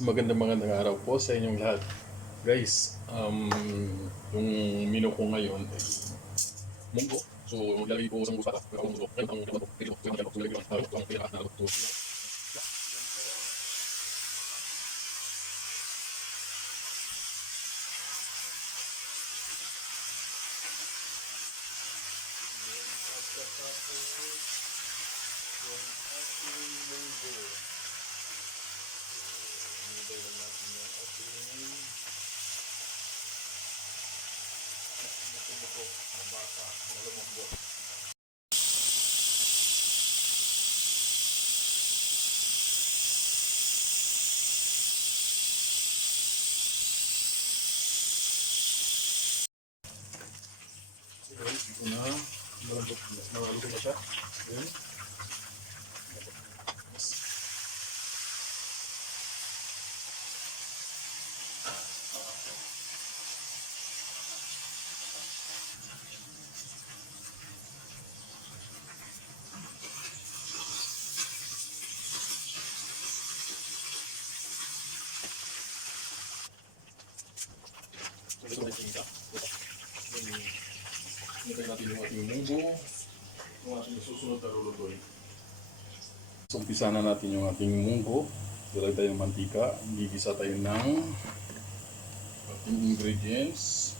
Magandang araw po sa inyong lahat. Guys, yung menu ko ngayon ay munggo. So, lalagay ko sa munggo para ang munggo. Kaya ang munggo, ito, kaya ang lalagay ko ang taro, ang pira at nalot ko. Yung ating munggo. Hinintay lang natin yung ating buto-buto na basa. Malamang buwan. Guys, ito na. Malambot na siya. Ayan. Ito na yung isa. Hinintay natin yung ating munggo. Yung ating susunod na lulutuin. So, umpisa na natin yung ating munggo. Ilagay tayong mantika. Gigisa tayo ng ating ingredients.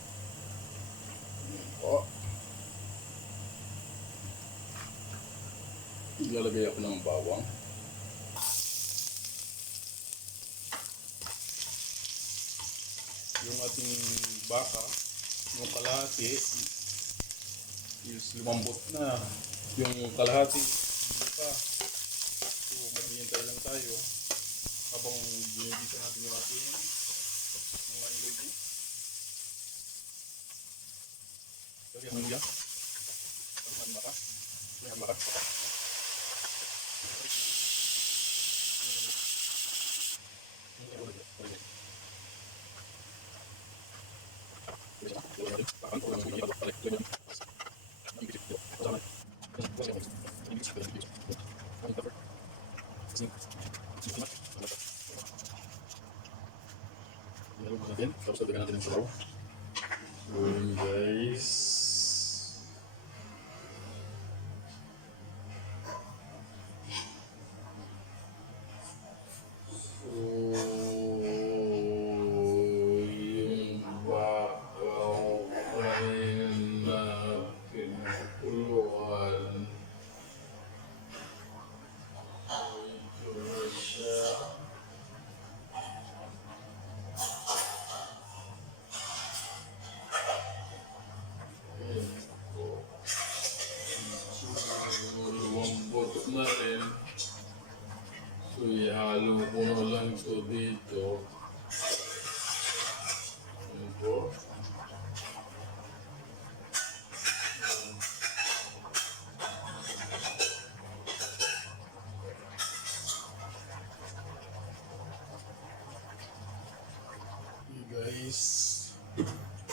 Ayan po. Ilalagay ako ng bawang. Yung ating baka, yung kalahati is lumambot na. Yung kalahati, hindi pa. So, maghihintay lang tayo habang ginigisa natin yung ating mga ingredients. Lagyan ng luya. Lagyan ng baka. Lagyan ng baka. Tapos lagyan natin ng sabaw. So yun guys. So yung bakaw ay natin kuluan. Ito na siya. Lumambot na rin. So, ihalo ko na lang ito dito. Ayan po. Okay guys.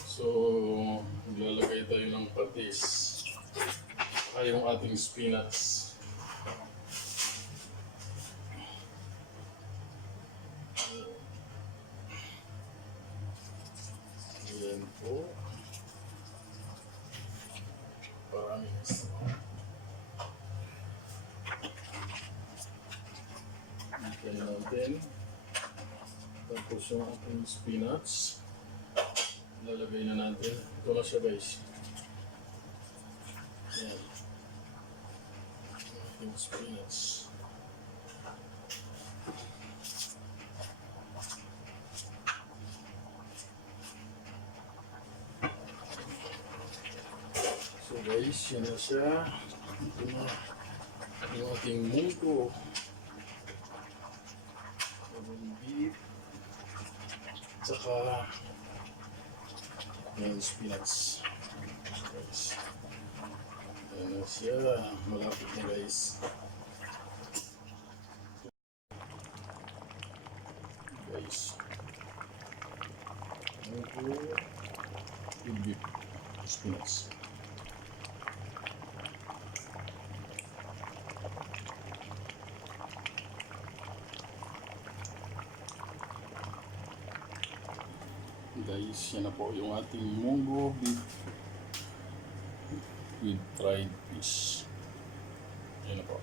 So, maglalagay tayo ng patis. Ay, yung ating spinach. Ayan po. Paraming isa. Hintay natin. Tapos yung ating spinach. Lalagay na natin. Ito na siya guys. Ayan. Ating spinach. So guys, yan na siya. Ito na yung ating munggo. Yung beef. Tsaka yung spinach. Guys. Yan na siya. Malapit na guys. Guys. Munggo. Yung beef. Spinach. guys, yan na po yung ating munggo beef with fried fish. Yan na po.